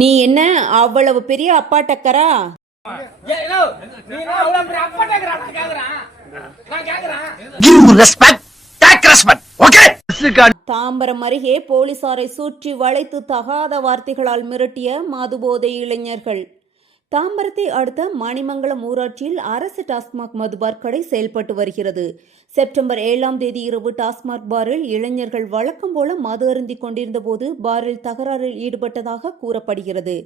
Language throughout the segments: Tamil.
நீ என்ன அவ்வளவு பெரிய அப்பா டக்கரா? தாம்பரம் அருகே போலீசாரை சுற்றி வளைத்து தகாத வார்த்தைகளால் மிரட்டிய மதுபோதை இளைஞர்கள். தாம்பரத்தை அடுத்த மணிமங்கலம் ஊராட்சியில் அரசு டாஸ்மாக் மதுபார் கடை செயல்பட்டு வருகிறது. செப்டம்பர் 7ஆம் தேதி இரவு டாஸ்மாக் பாரில் இளைஞர்கள் வழக்கம் போல மது அருந்திக் கொண்டிருந்த போது பாரில் தகராறில் ஈடுபட்டதாக கூறப்படுகிறது.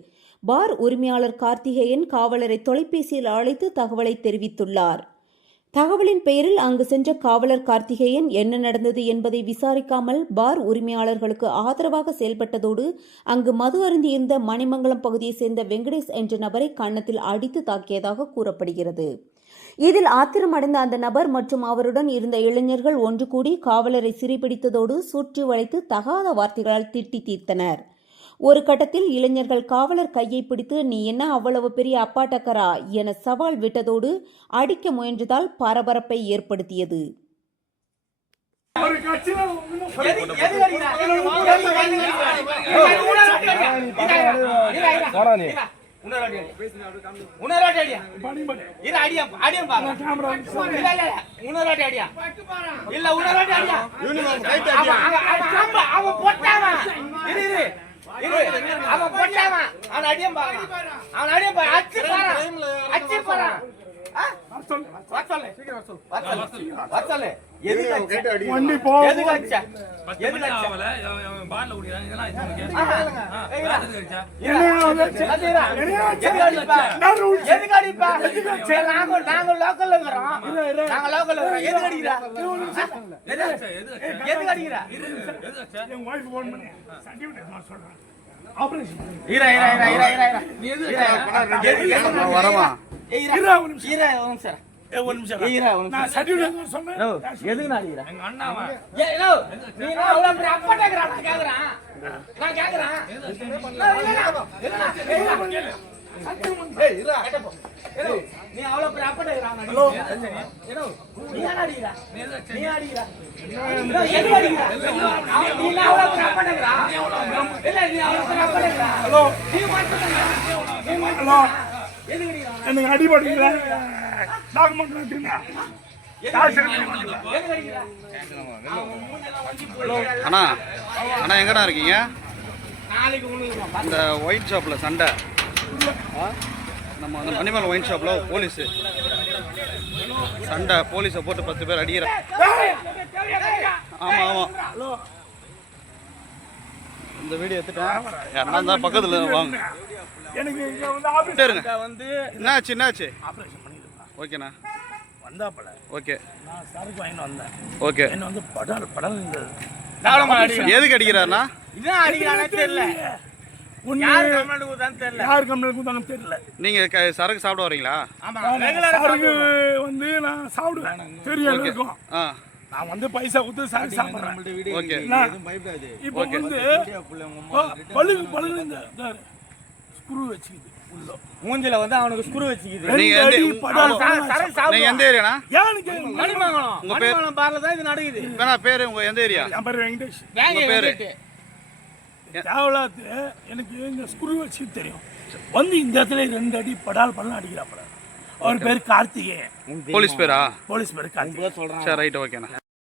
பார் உரிமையாளர் கார்த்திகேயன் காவலரை தொலைபேசியில் அழைத்து தகவலை தெரிவித்துள்ளார். தகவலின் பெயரில் அங்கு சென்ற காவலர் கார்த்திகேயன் என்ன நடந்தது என்பதை விசாரிக்காமல் பார் உரிமையாளர்களுக்கு ஆதரவாக செயல்பட்டதோடு அங்கு மது அருந்தியிருந்த மணிமங்கலம் பகுதியைச் சேர்ந்த வெங்கடேஷ் என்ற நபரை கன்னத்தில் அடித்து தாக்கியதாக கூறப்படுகிறது. இதில் ஆத்திரமடைந்த அந்த நபர் மற்றும் அவருடன் இருந்த இளைஞர்கள் ஒன்று கூடி காவலரை சிறைபிடித்ததோடு சுற்றி வளைத்து தகாத வார்த்தைகளால் திட்டி தீர்த்தனர். ஒரு கட்டத்தில் இளைஞர்கள் காவலர் கையை பிடித்து நீ என்ன அவ்வளவு பெரிய அப்பா டக்கரா என சவால் விட்டதோடு அடிக்க முயன்றதால் பரபரப்பை ஏற்படுத்தியது. எனக்கு அடிபடுங்களா அண்ணா அண்ணா எங்கண்ணா இருக்கீங்க? இந்த ஒயின் ஷாப்பில் சண்டை, நம்ம அந்த மணிமேல் ஒயின் ஷாப்பில் போலீஸு சண்டை, போலீஸை போட்டு 10 பேர் அடிக்கிற. ஆமாம் ஆமாம், இந்த வீடியோ எடுத்துட்டேன். யாருன்னா தான் பக்கத்தில் வாங்க. என்னாச்சு என்னாச்சு? ஓகேண்ணா வந்தாப்பல. ஓகே, நான் சரக்கு வாங்கிட்டு வந்தேன். ஓகே, என்ன வந்து படல் எதுக்கு அடிக்கிறாருண்ணா? நீங்க சரக்கு சாப்பிட வரீங்களா? சரக்கு வந்து நான் சாப்பிடுவேன், தெரியும். நான் வந்து பைசா கொடுத்து சரக்கு சாப்பிடுறேன். ஓகே, இப்போ வந்து பழுகு ஸ்க்ரூ வச்சுக்கிது உள்ள மூஞ்சில வந்து அவனுக்கு ஸ்க்ரூ வச்சுக்கிது. நீங்க எந்த ஏரியாண்ணா? மணிமங்கலம். உங்க பேர்? மணிமங்கலம் பார்ல தான் இது நடக்குது. வேணா பேரு உங்க எந்த ஏரியா? என் பேர் வெங்கடேஷ். உங்க பேரு? தேவலாத்து. எனக்கு இந்த ஸ்க்ரூ வச்சு தெரியும். வந்து இந்த இடத்துல 2 அடி படால் பண்ண அடிக்கிறாப்பல. அவர் பேர் கார்த்திகேயன். போலீஸ் பேரா? போலீஸ் பேர் கார்த்திகேயன். சரி, ரைட், ஓகேண்ணா.